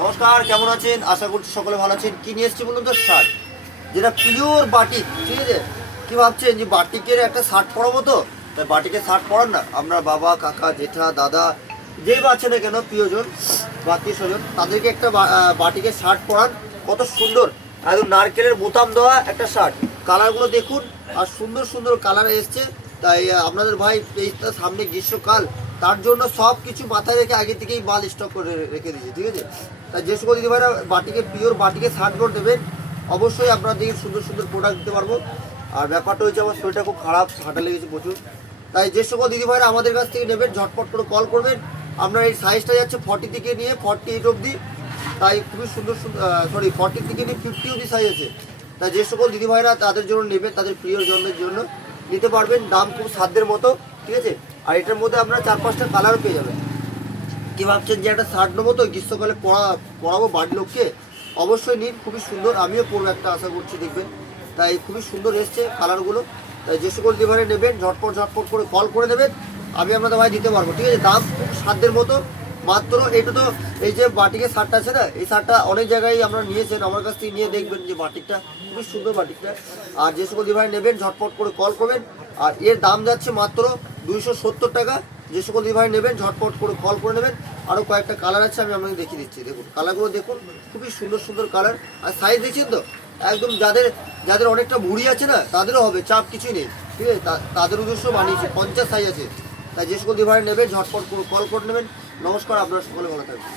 নমস্কার, কেমন আছেন? আশা করছি সকলে ভালো আছেন। কি নিয়ে এসেছি বলুন তো? শার্ট, যেটা পিওর বাটিক। ঠিক আছে, কি ভাবছেন যে বাটিকের একটা শার্ট পরাবো? তো তাই বাটিকের শার্ট পরান না, আমরা বাবা, কাকা, জেঠা, দাদা যেই বা আছে না কেন, প্রিয়জন বা আত্মীয় স্বজন, তাদেরকে একটা বাটিকের শার্ট পরান। কত সুন্দর, একদম নারকেলের বোতাম দেওয়া একটা শার্ট। কালারগুলো দেখুন, আর সুন্দর সুন্দর কালার এসছে। তাই আপনাদের ভাই পেজটা সামনে গ্রীষ্মকাল, তার জন্য সব কিছু মাথায় রেখে আগে থেকেই মাল স্টক করে রেখে দিয়েছি। ঠিক আছে, তাই যে সকল দিদিভাইরা বাটিকে পিওর বাটিকে শার্টগুলো দেবেন, অবশ্যই আপনাদেরকে সুন্দর সুন্দর প্রোডাক্ট দিতে পারবো। আর ব্যাপারটা হচ্ছে, আমার শরীরটা খুব খারাপ, ঠান্ডা লেগেছে প্রচুর। তাই যে সকল দিদিভাইরা আমাদের কাছ থেকে নেবেন, ঝটপট করে কল করবেন। আপনার এই সাইজটা যাচ্ছে 40 থেকে নিয়ে 48 অবধি। তাই খুবই সুন্দর সুন্দর, 40 থেকে নিয়ে 50 অবধি সাইজ আছে। তাই যে সকল দিদিভাইরা তাদের জন্য নেবেন, তাদের প্রিয়জনদের জন্য নিতে পারবেন। দাম খুব সাধ্যের মতো। ঠিক আছে, আর এটার মধ্যে আপনারা 4-5টা কালারও পেয়ে যাবেন। কি ভাবছেন যে একটা শার্ট নেবো তো গ্রীষ্মকালে পরাবো বাড়ির লোককে? অবশ্যই নিন, খুবই সুন্দর। আমিও পরবো একটা, আশা করছি দেখবেন। তাই খুবই সুন্দর এসছে কালারগুলো। তাই যে সকল ডিভাইসে নেবেন, ঝটপট ঝটপট করে কল করে দেবেন, আমি আপনাদের ভাই দিতে পারবো। ঠিক আছে, দাম খুব সাধ্যের মতো। মাত্র এটা তো, এই যে বাটিকের শার্টটা আছে না, এই শার্টটা অনেক জায়গায় আপনারা নিয়েছেন, আমার কাছ থেকে নিয়ে দেখবেন যে বাটিকটা খুবই সুন্দর বাটিকটা। আর যে সকল ডিভাইস নেবেন, ঝটপট করে কল করবেন। আর এর দাম যাচ্ছে মাত্র 270 টাকা। যে সকল ডিভাইস নেবেন, ঝটপট করে কল করে নেবেন। আরও কয়েকটা কালার আছে, আমি আপনাকে দেখিয়ে দিচ্ছি। দেখুন কালারগুলো দেখুন, খুবই সুন্দর সুন্দর কালার। আর সাইজ দেখছেন তো, একদম যাদের যাদের অনেকটা ভুঁড়ি আছে না, তাদেরও হবে, চাপ কিছুই নেই। ঠিক আছে, তাদের উদ্দেশ্য বানিয়েছি, 50 সাইজ আছে। তাই যে সকল ডিভাইস নেবেন, ঝটপট করে কল করে নেবেন। নমস্কার, আপনারা সকলে ভালো থাকবেন।